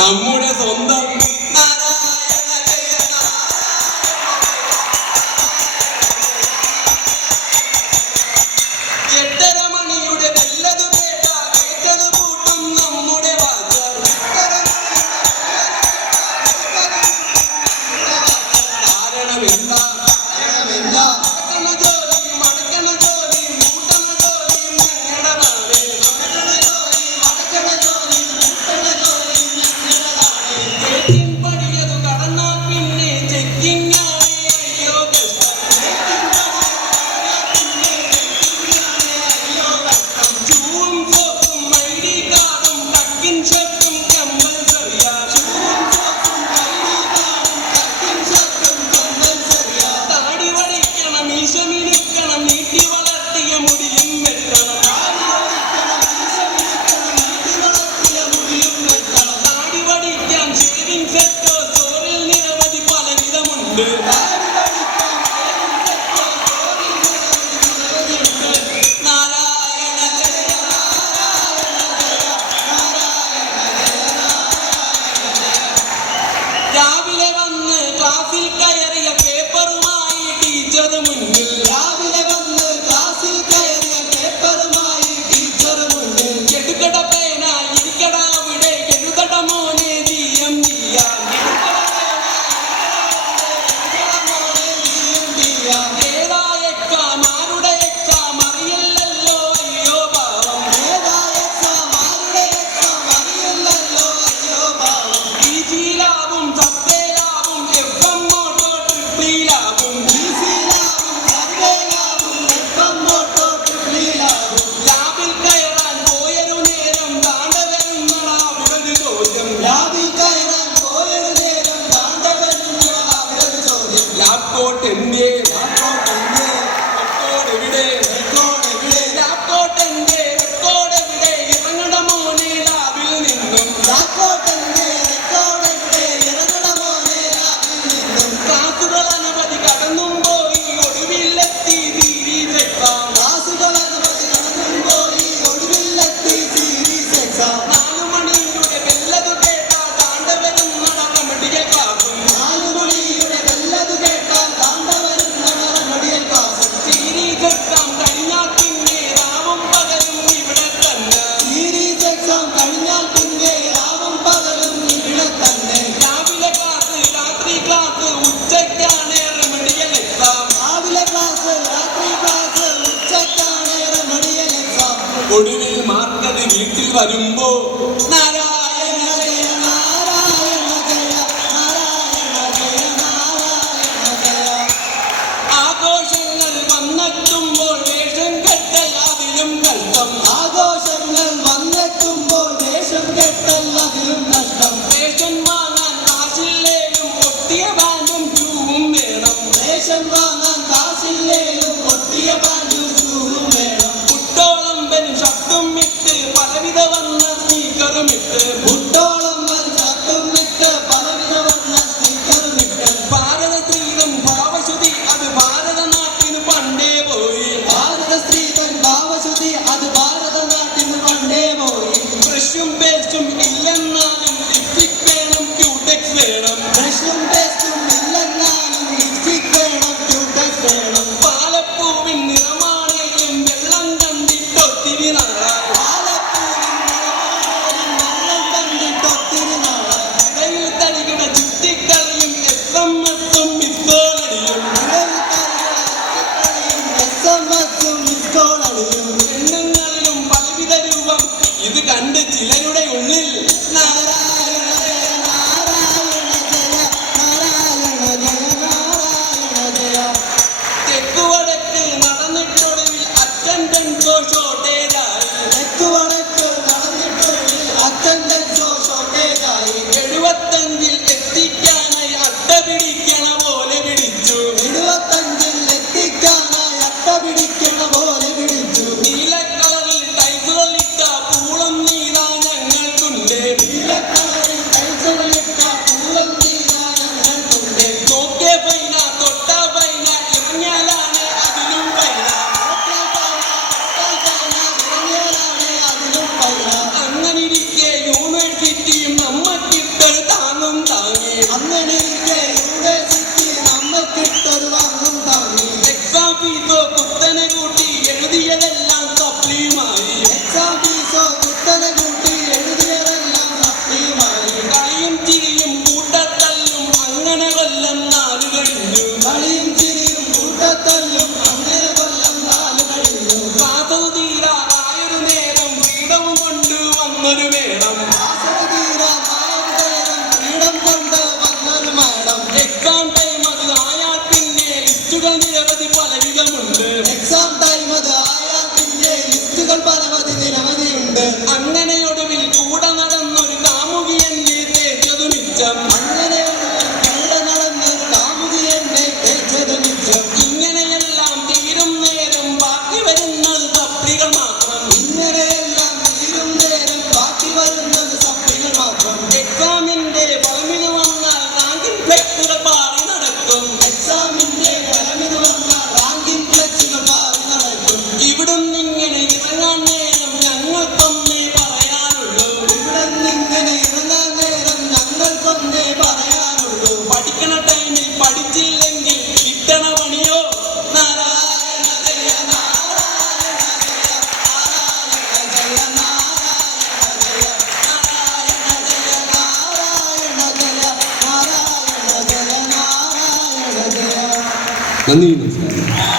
നമ്മുടെ സ്വന്തം ഒടുവിൽ മാർക്കത് വീട്ടിൽ വരുമ്പോ ആഘോഷങ്ങൾ വന്നെത്തുമ്പോൾ വേഷം കെട്ടൽ അതിലും കഷ്ടം. ആഘോഷങ്ങൾ വന്നെത്തുമ്പോൾ വേഷം കെട്ടൽ അതിലും നഷ്ടം. വേഷം വാങ്ങാൻ കാശില്ലേലും ഒട്ടിയ പാൻറ്റും ഷൂവും വേണം. വേഷം വാങ്ങാൻ കാശില്ലേലും ഒട്ടിയ പാൻറ്റും ഷൂവും വേണം. കുട്ടോളം പെൻ ഷർട്ടും ഇട്ട് പലവിധ വന്ന സ്നീക്കറും ഇട്ട് കുട്ടോളം പെൻ ഷർട്ടും ഇട്ട് പലവിധ വന്ന സ്നീക്കറും ഇട്ട് ഭാരത സ്ത്രീതൻ ഭാവശുദ്ധി അത് ഭാരതനാട്ടിന് പണ്ടേ പോയി. ഭാരത സ്ത്രീതൻ ഭാവശുദ്ധി അത് ഭാരതനാട്ടിന് പണ്ടേ പോയി. ബ്രഷും പേസ്റ്റും ഇല്ലെന്നാലും ലിപ്സ്റ്റിക് വേണം, ക്യൂടെക്സ് വേണം. ബ്രഷും പേസ്റ്റും ഇല്ലെന്നാലും ലിപ്സ്റ്റിക് വേണം, ക്യൂടെക്സ് വേണം. പാലപ്പൂവിൻ നിറമാണെങ്കിലും വെള്ളം കണ്ടിട്ടൊത്തിരി നാളായി. പാലപ്പൂവിൻ നിറമാണെങ്കിലും വെള്ളം കണ്ടിട്ടൊത്തിരി നന്ദി, നമസ്കാരം.